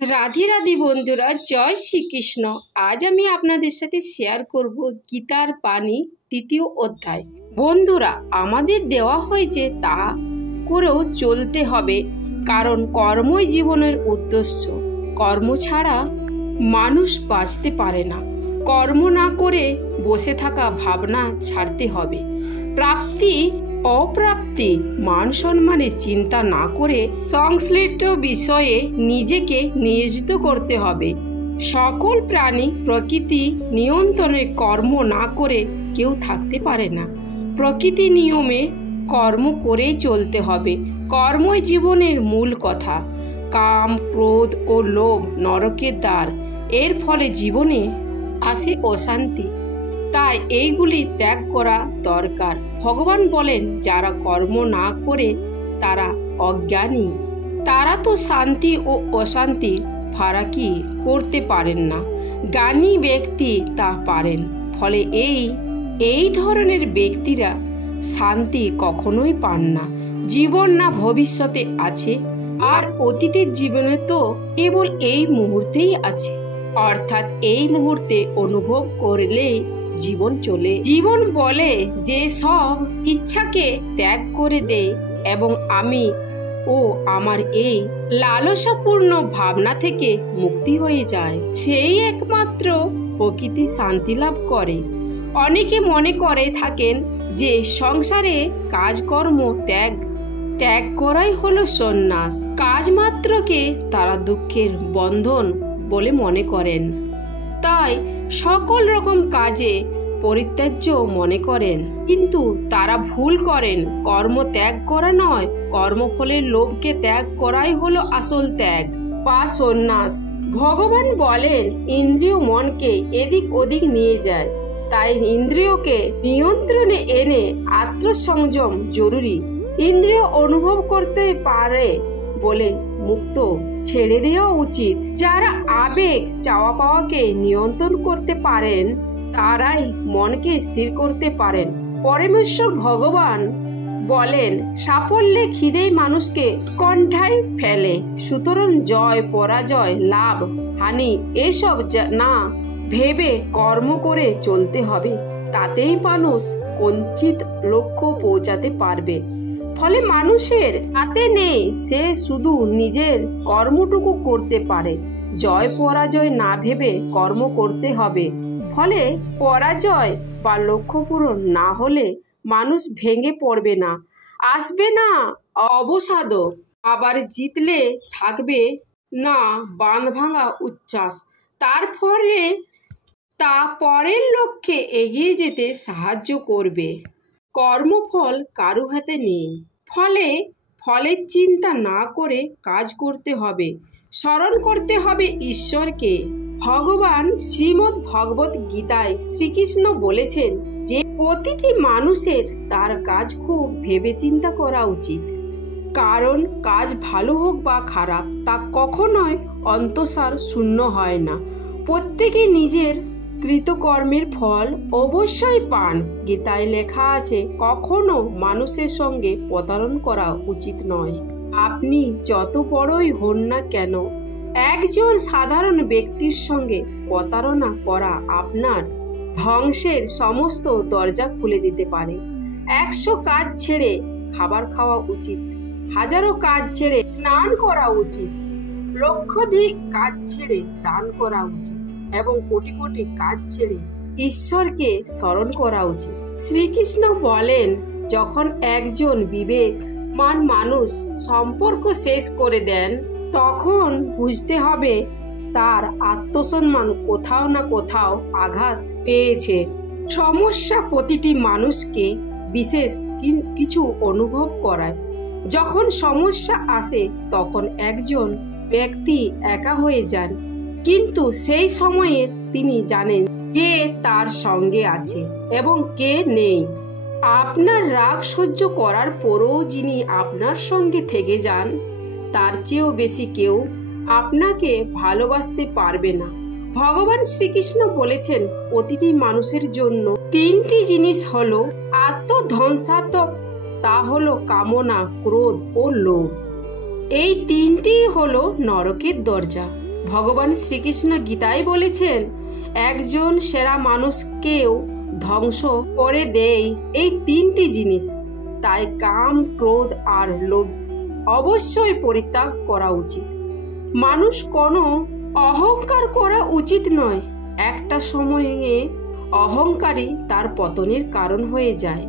রাধে রাধে বন্ধুরা, জয় শ্রীকৃষ্ণ। আজ আমি আপনাদের সাথে শেয়ার করব গীতার বাণী ৩য় অধ্যায়। বন্ধুরা, আমাদের দেওয়া হয়েছে তা করেও চলতে হবে, কারণ কর্মই জীবনের উদ্দেশ্য। কর্ম ছাড়া মানুষ বাঁচতে পারে না। কর্ম না করে বসে থাকা ভাবনা ছাড়তে হবে। প্রাপ্তি অপ্রাপ্তি মান সম্মানের চিন্তা না করে সংশ্লিষ্ট বিষয়ে নিজেকে নিয়োজিত করতে হবে। সকল প্রাণী প্রকৃতি নিয়ন্ত্রণে কর্ম না করে কেউ থাকতে পারে না। প্রকৃতি নিয়মে কর্ম করেই চলতে হবে। কর্মই জীবনের মূল কথা। কাম, ক্রোধ ও লোভ নরকের দ্বার। এর ফলে জীবনে আসে অশান্তি। তাই এইগুলি ত্যাগ করা দরকার। ভগবান বলেন, যারা কর্ম না করে তারা অজ্ঞানী। তারা তো শান্তি ও অশান্তি ফারাকি করতে পারেন না। জ্ঞানী ব্যক্তি তা পারেন। ফলে এই ধরনের ব্যক্তিরা শান্তি কখনোই পান না। জীবন না ভবিষ্যতে আছে, আর অতীতের জীবনে তো কেবল এই মুহূর্তেই আছে। অর্থাৎ এই মুহূর্তে অনুভব করলেই জীবন বলে যে সব ইচ্ছাকে ত্যাগ করে দেয় এবং আমি ও আমার এই লালসাপূর্ণ ভাবনা থেকে মুক্তি হয়ে যায়, সেই একমাত্র প্রকৃতি শান্তি লাভ করে। অনেকে মনে করে থাকেন যে সংসারে কাজকর্ম ত্যাগ করাই হলো সন্ন্যাস। কাজ মাত্রকে তারা দুঃখের বন্ধন বলে মনে করেন, তাই সকল রকম কাজে পরিত্যাজ্য মনে করেন। কিন্তু তারা ভুল করেন। কর্ম ত্যাগ করা নয়, কর্মফলের লোভকে ত্যাগ করাই হলো আসল ত্যাগ বা সন্ন্যাস। ভগবান বলেন, ইন্দ্রিয় মনকে এদিক ওদিক নিয়ে যায়। তাই ইন্দ্রিয়কে নিয়ন্ত্রণে এনে আত্মসংযম জরুরি। ইন্দ্রিয় অনুভব করতে পারে বলে মুক্ত ছেড়ে দেওয়া উচিত। যারা আবেগ চাওয়া পাওয়াকে নিয়ন্ত্রণ করতে পারেন তারাই মনকে স্থির করতে পারেন। পরমেশ্বর ভগবান বলেন, সাফল্যে খিদেই মানুষকে কণ্ঠায় ফেলে। সুতরাং জয় পরাজয় লাভ হানি এসব না ভেবে কর্ম করে চলতে হবে। তাতেই মানুষ কঞ্চিত লক্ষ্য পৌঁছাতে পারবে। ফলে মানুষের হাতে নেই, সে শুধু নিজের কর্মটুকু করতে পারে। জয় পরাজয় না ভেবে কর্ম করতে হবে। ফলে পরাজয় বা লক্ষ্য পূরণ না হলে মানুষ ভেঙে পড়বে না, আসবে না অবসাদ। আবার জিতলে থাকবে না বাঁধ ভাঙা উচ্ছ্বাস। তা পরের লক্ষ্যে এগিয়ে যেতে সাহায্য করবে। কর্মফল কারো হাতে নেই। ফলের চিন্তা না করে কাজ করতে হবে। স্মরণ করতে হবে ঈশ্বরকে। ভগবান শ্রীমদ্ ভগবত গীতায় শ্রীকৃষ্ণ বলেছেন যে প্রতিটি মানুষের তার কাজ খুব ভেবে চিন্তা করা উচিত। কারণ কাজ ভালো হোক বা খারাপ, তা কখনোই অন্তঃসার শূন্য হয় না। প্রত্যেকে নিজের কৃতকর্মের ফল অবশ্যই পান। গীতায় লেখা আছে, কখনো মানুষের সঙ্গে প্রতারণা করা উচিত নয়। আপনি যত বড়ই হন না কেন, একজন সাধারণ ব্যক্তির সঙ্গে প্রতারণা করা আপনার ধ্বংসের সমস্ত দরজা খুলে দিতে পারে। 100 কাজ ছেড়ে খাবার খাওয়া উচিত, হাজারো কাজ ছেড়ে স্নান করা উচিত, লক্ষাধিক কাজ ছেড়ে দান করা উচিত এবং কোটি কোটি কাজ ছেড়ে ঈশ্বরকে স্মরণ করা উচিত। শ্রীকৃষ্ণ বলেন, যখন একজন বিবেকমান মানুষ সম্পর্ক শেষ করে দেন, তখন বুঝতে হবে তার আত্মসম্মান কোথাও না কোথাও আঘাত পেয়েছে। সমস্যা প্রতিটি মানুষকে বিশেষ কিছু অনুভব করায়। যখন সমস্যা আসে তখন একজন ব্যক্তি একা হয়ে যান, কিন্তু সেই সময়ে তিনি জানেন কে তার সঙ্গে আছে এবং কে নেই। আপনার রাগ সহ্য করার পরও যিনি আপনার সঙ্গে থেকে যান, তার চেয়েও বেশি কেউ আপনাকে ভালোবাসতে পারবে না। ভগবান শ্রীকৃষ্ণ বলেছেন, প্রতিটি মানুষের জন্য 3টি জিনিস হলো আত্মধ্বংসাত্মক। তা হলো কামনা, ক্রোধ ও লোভ। এই 3টি হলো নরকের দরজা। ভগবান শ্রীকৃষ্ণ গীতায় বলেছেন, একজন সেরা মানুষকেও ধ্বংস করে দেয় এই তিনটি জিনিস। তাই কাম, ক্রোধ আর লোভ অবশ্যই পরিত্যাগ করা উচিত। মানুষ কোনো অহংকার করা উচিত নয়। একটা সময়ে অহংকারই তার পতনের কারণ হয়ে যায়।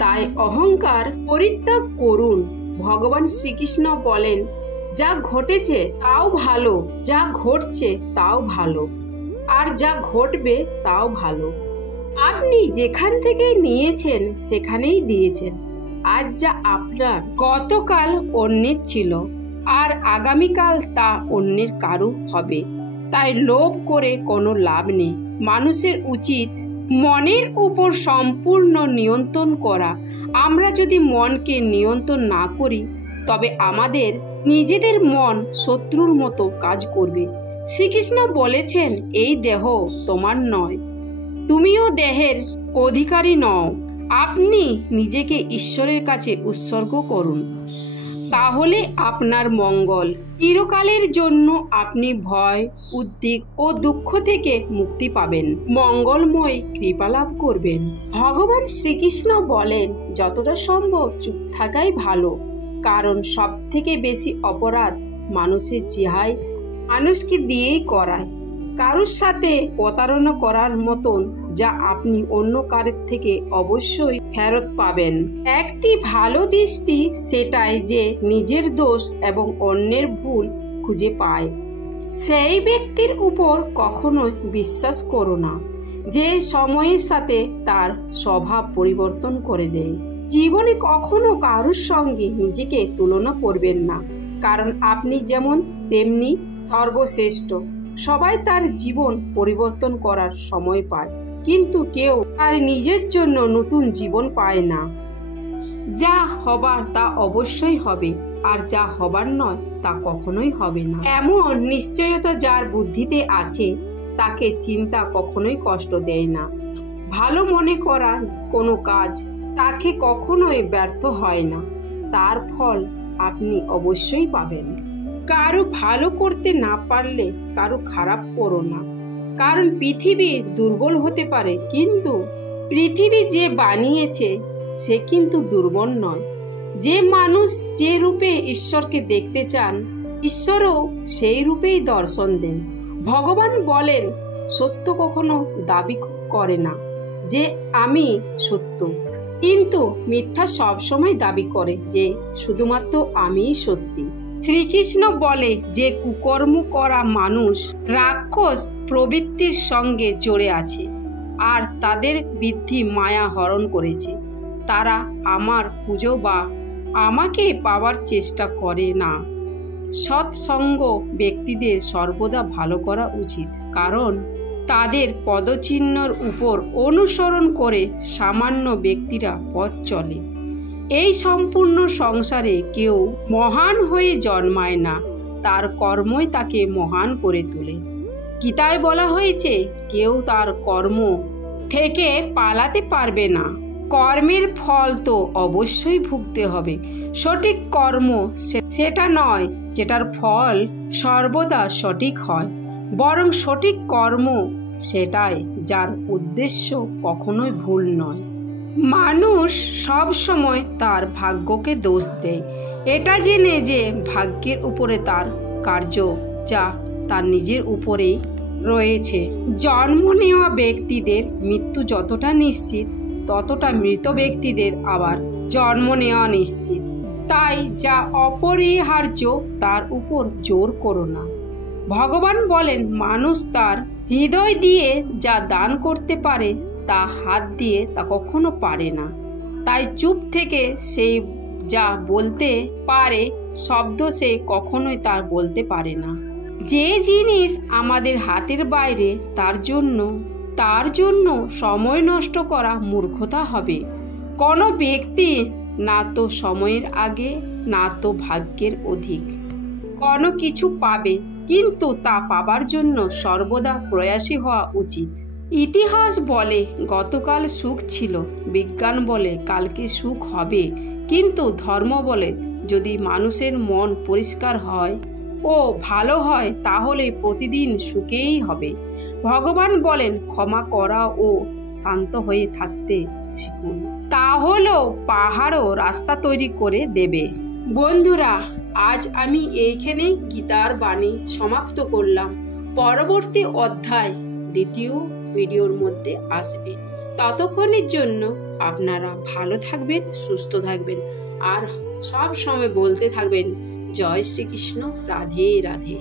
তাই অহংকার পরিত্যাগ করুন। ভগবান শ্রীকৃষ্ণ বলেন, যা ঘটেছে তাও ভালো, যা ঘটছে তাও ভালো, আর যা ঘটবে তাও ভালো। আপনি যেখান থেকে নিয়েছেন সেখানেই দিয়েছেন। আজ যা আপনার গতকাল অন্যের ছিল, আর আগামীকাল তা অন্যের কারো হবে। তাই লোভ করে কোনো লাভ নেই। মানুষের উচিত মনের উপর সম্পূর্ণ নিয়ন্ত্রণ করা। আমরা যদি মনকে নিয়ন্ত্রণ না করি তবে আমাদের নিজেদের মন শত্রুর মতো কাজ করবে। শ্রীকৃষ্ণ বলেছেন, এই দেহ তোমার নয়, তুমিও দেহের অধিকারী নও। আপনি নিজেকে ঈশ্বরের কাছে উৎসর্গ করুন, তাহলে আপনার মঙ্গল। চিরকালের জন্য আপনি ভয়, উদ্বেগ ও দুঃখ থেকে মুক্তি পাবেন, মঙ্গলময় কৃপা লাভ করবেন। ভগবান শ্রীকৃষ্ণ বলেন, যতটা সম্ভব চুপ থাকাই ভালো, কারণ সব থেকে বেশি অপরাধ মানুষের জিহায় মানুষকে দিয়েই করায়। কারোর সাথে প্রতারণা করার মতন যা আপনি অন্য কারোর থেকে অবশ্যই ফেরত পাবেন। একটি ভালো দৃষ্টি সেটাই যে নিজের দোষ এবং অন্যের ভুল খুঁজে পায়। সেই ব্যক্তির উপর কখনোই বিশ্বাস করো না যে সময়ের সাথে তার স্বভাব পরিবর্তন করে দেয়। জীবনে কখনো কারোর সঙ্গে নিজেকে তুলনা করবেন না, কারণ আপনি যেমন তেমনি সর্বশ্রেষ্ঠ। সবাই তার জীবন পরিবর্তন করার সময় পায়, কিন্তু কেউ তার নিজের জন্য নতুন জীবন পায় না। যা হবার তা অবশ্যই হবে, আর যা হবার নয় তা কখনোই হবে না। এমন নিশ্চয়তা যার বুদ্ধিতে আছে তাকে চিন্তা কখনোই কষ্ট দেয় না। ভালো মনে করা কোনো কাজ তাকে কখনোই ব্যর্থ হয় না, তার ফল আপনি অবশ্যই পাবেন। কারো ভালো করতে না পারলে কারো খারাপ করো না, কারণ পৃথিবী দুর্বল হতে পারে, কিন্তু পৃথিবী যে বানিয়েছে সে কিন্তু দুর্বল নয়। যে মানুষ যে রূপে ঈশ্বরকে দেখতে চান, ঈশ্বরও সেই রূপেই দর্শন দেন। ভগবান বলেন, সত্য কখনো দাবি করে না যে আমি সত্য, কিন্তু মিথ্যা সবসময় দাবি করে যে শুধুমাত্র আমিই সত্যি। শ্রীকৃষ্ণ বলে যে কুকর্ম করা মানুষ রাক্ষস প্রবৃত্তির সঙ্গে জড়ে আছে, আর তাদের বৃদ্ধি মায়া হরণ করেছে। তারা আমার পুজো বা আমাকে পাওয়ার চেষ্টা করে না। সৎসঙ্গ ব্যক্তিদের সর্বদা ভালো করা উচিত, কারণ তাদের পদচিহ্নর উপর অনুসরণ করে সামান্য ব্যক্তিরা পথ চলে। এই সম্পূর্ণ সংসারে কেউ মহান হয়ে জন্মায় না, তার কর্মই তাকে মহান করে তোলে। গীতায় বলা হয়েছে, কেউ তার কর্ম থেকে পালাতে পারবে না। কর্মের ফল তো অবশ্যই ভুগতে হবে। সঠিক কর্ম সেটা নয় যেটার ফল সর্বদা সঠিক হয়, বরং সঠিক কর্ম সেটাই যার উদ্দেশ্য কখনোই ভুল নয়। মানুষ সব সময় তার ভাগ্যকে দোষ দেয়, এটা জেনে যে ভাগ্যের উপরে তার কার্য যা তার নিজের উপরেই রয়েছে। জন্ম নেওয়া ব্যক্তিদের মৃত্যু যতটা নিশ্চিত, ততটা মৃত ব্যক্তিদের আবার জন্ম নেওয়া নিশ্চিত। তাই যা অপরিহার্য তার উপর জোর করো না। ভগবান বলেন, মানুষ তার হৃদয় দিয়ে যা দান করতে পারে তা হাত দিয়ে তা কখনো পারে না। তাই চুপ থেকে সে যা বলতে পারে শব্দ সে কখনোই তার বলতে পারে না। যে জিনিস আমাদের হাতের বাইরে তার জন্য সময় নষ্ট করা মূর্খতা হবে। কোনো ব্যক্তি না তো সময়ের আগে না তো ভাগ্যের অধিক কোনো কিছু পাবে, কিন্তু তা পাবার জন্য সর্বদা প্রয়াসী হওয়া উচিত। ইতিহাস বলে গতকাল সুখ ছিল, বিজ্ঞান বলে কালকে সুখ হবে, কিন্তু ধর্ম বলে যদি মানুষের মন পরিষ্কার হয় ও ভালো হয় তাহলে প্রতিদিন সুখেই হবে। ভগবান বলেন ক্ষমা করা ও শান্ত হয়ে থাকতে শিখুন, তাহলেও পাহাড়ও রাস্তা তৈরি করে দেবে। বন্ধুরা, আজ আমি এইখানে গীতার বাণী সমাপ্ত করলাম। পরবর্তী অধ্যায় দ্বিতীয় ভিডিওর মধ্যে আসবে। ততক্ষণের জন্য আপনারা ভালো থাকবেন, সুস্থ থাকবেন, আর সব সময় বলতে থাকবেন জয় শ্রীকৃষ্ণ, রাধে রাধে।